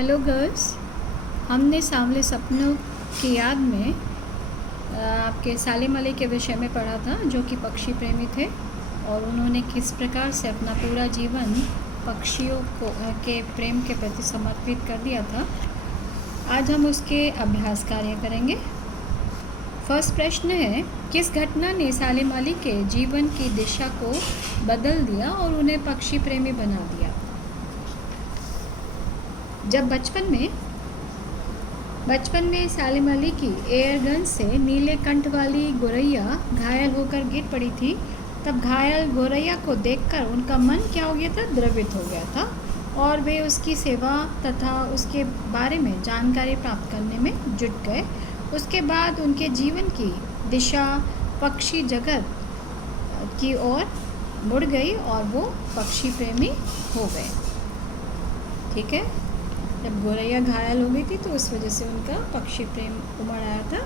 Hello girls. हमने सांवले सपनों की याद में आपके सालिम अली के विषय में पढ़ा था, जो कि पक्षी प्रेमी थे और उन्होंने किस प्रकार से अपना पूरा जीवन पक्षियों के प्रेम के प्रति समर्पित कर दिया था। आज हम उसके अभ्यास कार्य करेंगे। फर्स्ट प्रश्न है, किस घटना ने सालिम अली के जीवन की दिशा को बदल दिया और उन्हें पक्षी प्रेमी बना दिया? जब बचपन में सालिम अली की एयर गन से नीले कंठ वाली गोरैया घायल होकर गिर पड़ी थी, तब घायल गोरैया को देखकर उनका मन क्या हो गया था? द्रवित हो गया था और वे उसकी सेवा तथा उसके बारे में जानकारी प्राप्त करने में जुट गए। उसके बाद उनके जीवन की दिशा पक्षी जगत की ओर मुड़ गई और वो पक्षी प्रेमी हो गए। ठीक है, जब गोरैया घायल हो गई थी तो उस वजह से उनका पक्षी प्रेम उमड़ आया था।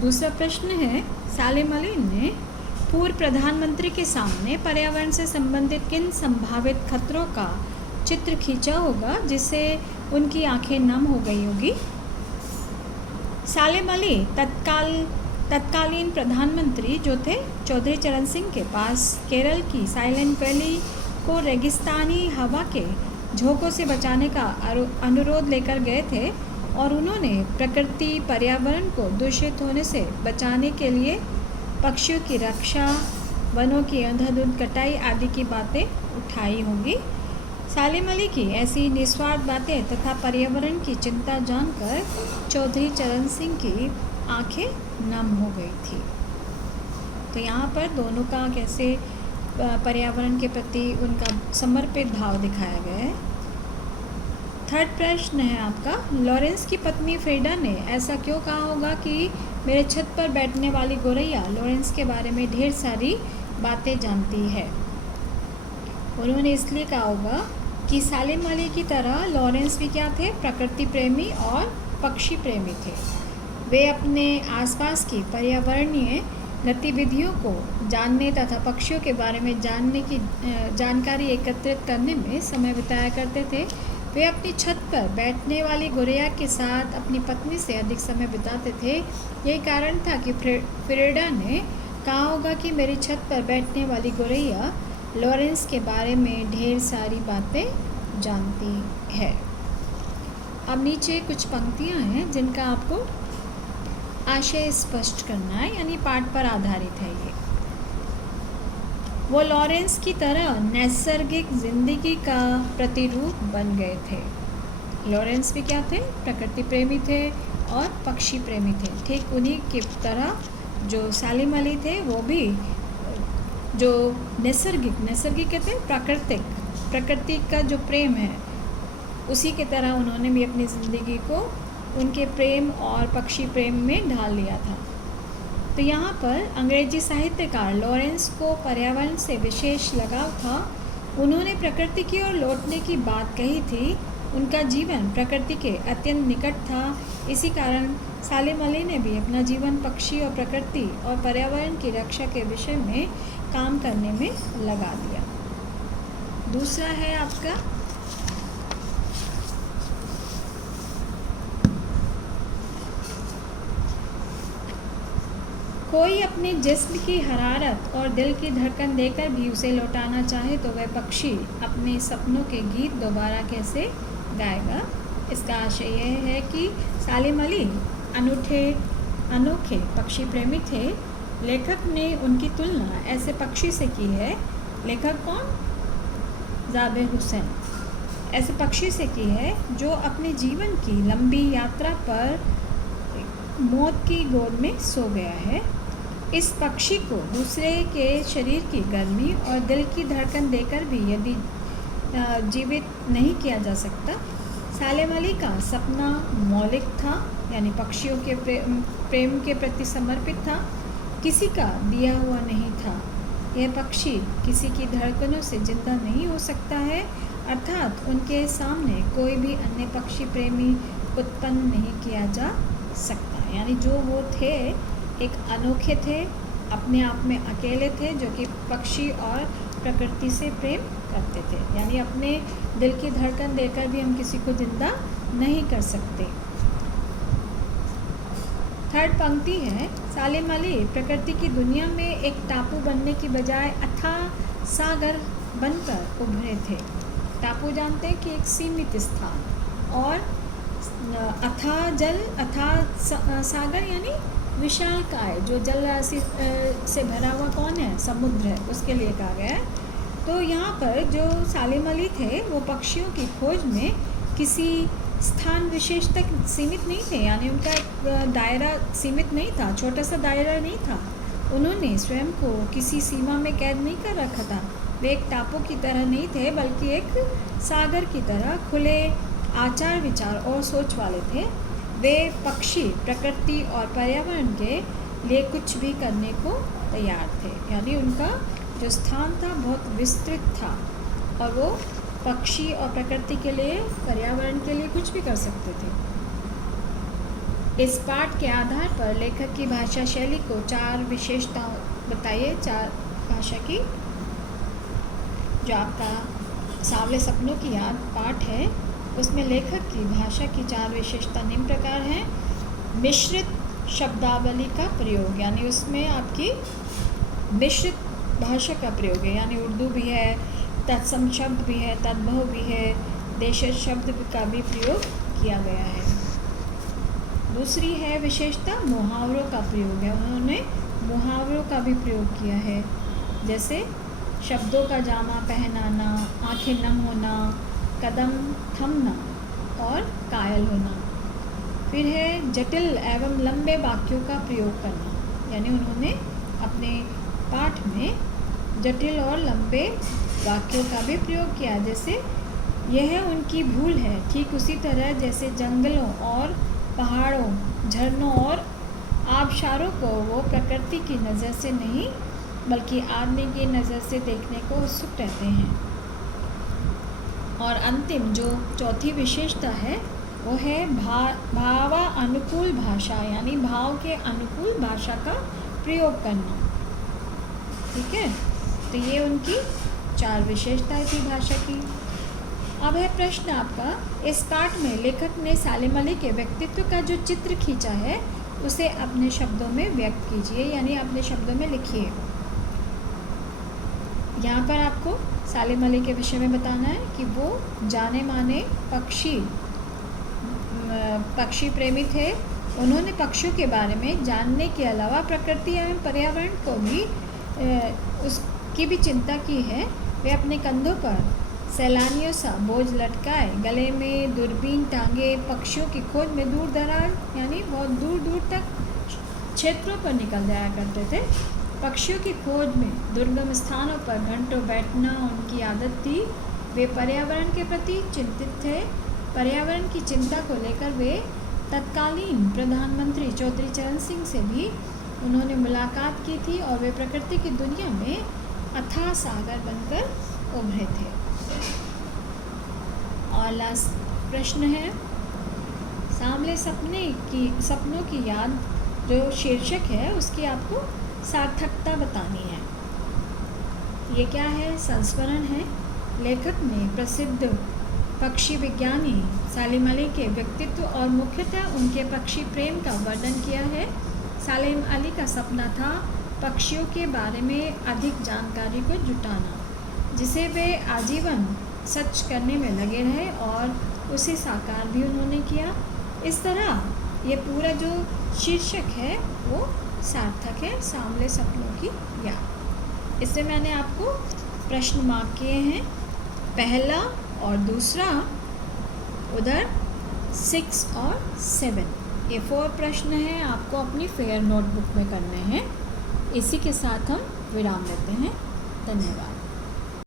दूसरा प्रश्न है, सालिम अली ने पूर्व प्रधानमंत्री के सामने पर्यावरण से संबंधित किन संभावित खतरों का चित्र खींचा होगा जिससे उनकी आंखें नम हो गई होगी? सालिम अली तत्कालीन प्रधानमंत्री जो थे चौधरी चरण सिंह के पास केरल की साइलेंट वैली को रेगिस्तानी हवा के झोंकों से बचाने का अनुरोध लेकर गए थे और उन्होंने प्रकृति पर्यावरण को दूषित होने से बचाने के लिए पक्षियों की रक्षा, वनों की अंधाधुंध कटाई आदि की बातें उठाई होंगी। सालिम अली की ऐसी निस्वार्थ बातें तथा पर्यावरण की चिंता जानकर चौधरी चरण सिंह की आंखें नम हो गई थी। तो यहाँ पर दोनों का कैसे पर्यावरण के प्रति उनका समर्पित भाव दिखाया गया है। थर्ड प्रश्न है आपका, लॉरेंस की पत्नी फ्रीडा ने ऐसा क्यों कहा होगा कि मेरे छत पर बैठने वाली गोरैया लॉरेंस के बारे में ढेर सारी बातें जानती है? उन्होंने इसलिए कहा होगा कि सालिम अली की तरह लॉरेंस भी क्या थे? प्रकृति प्रेमी और पक्षी प्रेमी थे। वे अपने आसपास की पर्यावरणीय गतिविधियों को जानने तथा पक्षियों के बारे में जानने की जानकारी एकत्रित करने में समय बिताया करते थे। वे अपनी छत पर बैठने वाली गोरैया के साथ अपनी पत्नी से अधिक समय बिताते थे। यही कारण था कि फ्रीडा ने कहा होगा कि मेरी छत पर बैठने वाली गोरैया लॉरेंस के बारे में ढेर सारी बातें जानती है। अब नीचे कुछ पंक्तियां हैं जिनका आपको आशय स्पष्ट करना है, यानी पाठ पर आधारित है ये। वो लॉरेंस की तरह नैसर्गिक जिंदगी का प्रतिरूप बन गए थे। लॉरेंस भी क्या थे? प्रकृति प्रेमी थे और पक्षी प्रेमी थे। ठीक उन्हीं की तरह जो सालिम अली थे, वो भी जो नैसर्गिक कहते हैं प्रकृति का जो प्रेम है, उसी की तरह उन्होंने भी अपनी ज़िंदगी को उनके प्रेम और पक्षी प्रेम में ढाल लिया था। तो यहाँ पर अंग्रेजी साहित्यकार लॉरेंस को पर्यावरण से विशेष लगाव था। उन्होंने प्रकृति की ओर लौटने की बात कही थी। उनका जीवन प्रकृति के अत्यंत निकट था। इसी कारण सालिम अली ने भी अपना जीवन पक्षी और प्रकृति और पर्यावरण की रक्षा के विषय में काम करने में लगा दिया। दूसरा है आपका, कोई अपने जिस्म की हरारत और दिल की धड़कन देकर भी उसे लौटाना चाहे तो वह पक्षी अपने सपनों के गीत दोबारा कैसे गाएगा? इसका आशय यह है कि सालिम अली अनोखे पक्षी प्रेमी थे। लेखक ने उनकी तुलना ऐसे पक्षी से की है। लेखक कौन? जाबिर हुसैन। ऐसे पक्षी से की है जो अपने जीवन की लंबी यात्रा पर मौत की गोद में सो गया है। इस पक्षी को दूसरे के शरीर की गर्मी और दिल की धड़कन देकर भी यदि जीवित नहीं किया जा सकता। सालिम अली का सपना मौलिक था, यानी पक्षियों के प्रेम के प्रति समर्पित था, किसी का दिया हुआ नहीं था। यह पक्षी किसी की धड़कनों से जिंदा नहीं हो सकता है, अर्थात उनके सामने कोई भी अन्य पक्षी प्रेमी उत्पन्न नहीं किया जा सकता। यानी जो वो थे एक अनोखे थे, अपने आप में अकेले थे, जो कि पक्षी और प्रकृति से प्रेम करते थे, यानी अपने दिल की धड़कन देकर भी हम किसी को जिंदा नहीं कर सकते। थर्ड पंक्ति है, सालिम अली प्रकृति की दुनिया में एक टापू बनने की बजाय अथाह सागर बनकर उभरे थे। टापू जानते हैं कि एक सीमित स्थान, और अथाह जल, अथाह सागर यानी विशालकाय, जो जल राशि से भरा हुआ कौन है, समुद्र है, उसके लिए कहा गया है। तो यहाँ पर जो सालिम अली थे वो पक्षियों की खोज में किसी स्थान विशेष तक सीमित नहीं थे, यानी उनका एक दायरा सीमित नहीं था, छोटा सा दायरा नहीं था। उन्होंने स्वयं को किसी सीमा में कैद नहीं कर रखा था। वे एक टापू की तरह नहीं थे, बल्कि एक सागर की तरह खुले आचार विचार और सोच वाले थे। वे पक्षी प्रकृति और पर्यावरण के लिए कुछ भी करने को तैयार थे, यानी उनका जो स्थान था बहुत विस्तृत था, और वो पक्षी और प्रकृति के लिए, पर्यावरण के लिए कुछ भी कर सकते थे। इस पाठ के आधार पर लेखक की भाषा शैली को 4 विशेषताओं बताइए। 4 भाषा की, जो आपका सांवले सपनों की याद पाठ है उसमें लेखक की भाषा की 4 विशेषता निम्न प्रकार हैं। मिश्रित शब्दावली का प्रयोग, यानी उसमें आपकी मिश्रित भाषा का प्रयोग है, यानी उर्दू भी है, तत्सम शब्द भी है, तद्भव भी है, देशज शब्द का भी प्रयोग किया गया है। दूसरी है विशेषता मुहावरों का प्रयोग है, उन्होंने मुहावरों का भी प्रयोग किया है, जैसे शब्दों का जामा पहनाना, आंखें नम होना, कदम थमना और कायल होना। फिर है जटिल एवं लंबे वाक्यों का प्रयोग करना, यानी उन्होंने अपने पाठ में जटिल और लंबे वाक्यों का भी प्रयोग किया, जैसे यह उनकी भूल है, ठीक उसी तरह जैसे जंगलों और पहाड़ों, झरनों और आबशारों को वो प्रकृति की नज़र से नहीं बल्कि आदमी की नज़र से देखने को उत्सुक रहते हैं। और अंतिम जो चौथी विशेषता है वो है भावानुकूल भाषा, यानी भाव के अनुकूल भाषा का प्रयोग करना। ठीक है, तो ये उनकी 4 विशेषताएं थी भाषा की। अब है प्रश्न आपका, इस पाठ में लेखक ने सालिम अली के व्यक्तित्व का जो चित्र खींचा है उसे अपने शब्दों में व्यक्त कीजिए, यानी अपने शब्दों में लिखिए। यहाँ पर आपको सालिम अली के विषय में बताना है कि वो जाने माने पक्षी प्रेमी थे। उन्होंने पक्षियों के बारे में जानने के अलावा प्रकृति एवं पर्यावरण को भी उसकी भी चिंता की है। वे अपने कंधों पर सैलानियों सा बोझ लटकाए, गले में दूरबीन टांगे पक्षियों की खोज में दूर दराज यानी बहुत दूर दूर तक क्षेत्रों पर निकल जाया करते थे। पक्षियों की खोज में दुर्गम स्थानों पर घंटों बैठना उनकी आदत थी। वे पर्यावरण के प्रति चिंतित थे। पर्यावरण की चिंता को लेकर वे तत्कालीन प्रधानमंत्री चौधरी चरण सिंह से भी उन्होंने मुलाकात की थी और वे प्रकृति की दुनिया में अथाह सागर बनकर उभरे थे। और लास्ट प्रश्न है, सांवले सपनों की याद जो शीर्षक है उसकी आपको सार्थकता बतानी है। ये क्या है? संस्मरण है। लेखक ने प्रसिद्ध पक्षी विज्ञानी सालिम अली के व्यक्तित्व और मुख्यतः उनके पक्षी प्रेम का वर्णन किया है। सालिम अली का सपना था पक्षियों के बारे में अधिक जानकारी को जुटाना, जिसे वे आजीवन सच करने में लगे रहे और उसे साकार भी उन्होंने किया। इस तरह ये पूरा जो शीर्षक है वो सार्थक है, सांवले सपनों की याद। इससे मैंने आपको प्रश्न मार्क किए हैं, पहला और दूसरा, उधर 6 और 7। ये 4 प्रश्न हैं, आपको अपनी फेयर नोटबुक में करने हैं। इसी के साथ हम विराम लेते हैं। धन्यवाद।